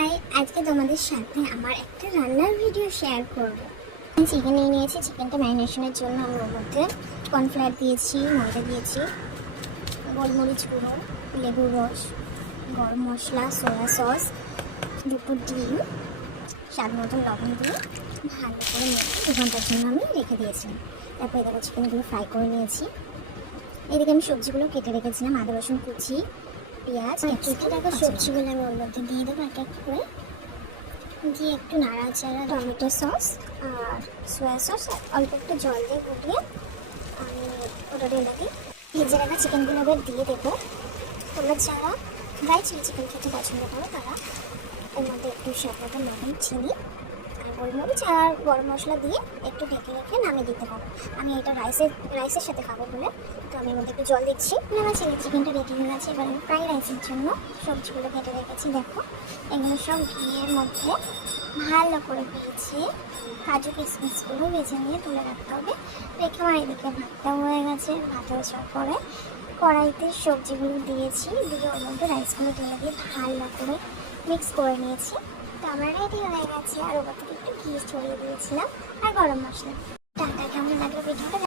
High, আজকে তোমাদের সাথে আমার একটা রান্নার ভিডিও শেয়ার করব। চিকেন নিয়েছি। চিকেনটা ম্যারিনেশনের জন্য আমি ওর মধ্যে কর্নফ্লাওয়ার দিয়েছি, ময়দা দিয়েছি, গোলমরিচ গুঁড়ো, লেবুর রস, গরম মশলা, সয়া সস, দুটো ডিম, স্বাদ মতন লবণ দিয়ে ভালো করে মেখে 2 ঘন্টার জন্য আমি রেখে দিয়েছিলাম। তারপর এদিকে চিকেনগুলো ফ্রাই করে নিয়েছি। এদিকে আমি সবজিগুলো কেটে রেখেছিলাম, আদা রসুন কুচি, পেঁয়াজ, কেটে রাখা সবজিগুলো আমি ওর মধ্যে দিয়ে দেবো এক এক করে, দিয়ে একটু নাড়াচাড়া, টমেটো সস আর সয়া সস অল্প একটু জল দিয়ে গুলিয়ে আমি ওটাতে ভেজে রাখা চিকেনগুলো এবার দিয়ে দেবো। তোমরা যারা ড্রাই চিলি চিকেন খেতে পছন্দ করো তারা এর মধ্যে একটু স্বাদ মতো লবণ, চিনি আর গোলমরিচ আর গরম মশলা দিয়ে একটু ঢেকে রেখে নামিয়ে দিতে পারো। আমি এটা রাইসের সাথে খাবো বলে তো আমি এর মধ্যে একটু জল দিচ্ছি। আমার চিলি চিকেনটা রেডি হয়ে গেছে। এবার আমি ফ্রাই রাইসের জন্য সবজিগুলো কেটে রেখেছি। দেখো এগুলো সব ঘিয়ের মধ্যে ভালো করে ভেজে কাজু কিশমিশগুলো ভেজে নিয়ে তুলে রাখতে হবে। রেখে আমার এদিকে ভাতটাও হয়ে গেছে। ভাত হওয়ার পরে কড়াইতে সবজিগুলো দিয়েছি, দিয়ে ওর মধ্যে রাইসগুলো তুলে দিয়ে ভালো করে মিক্স করে নিয়েছি। তো আমার রেডি হয়ে গেছে। আর ওপর থেকে একটু ঘি ছড়িয়ে দিয়েছিলাম আর গরম মশলা। টাটা, কেমন লাগলো ভিডিওটা?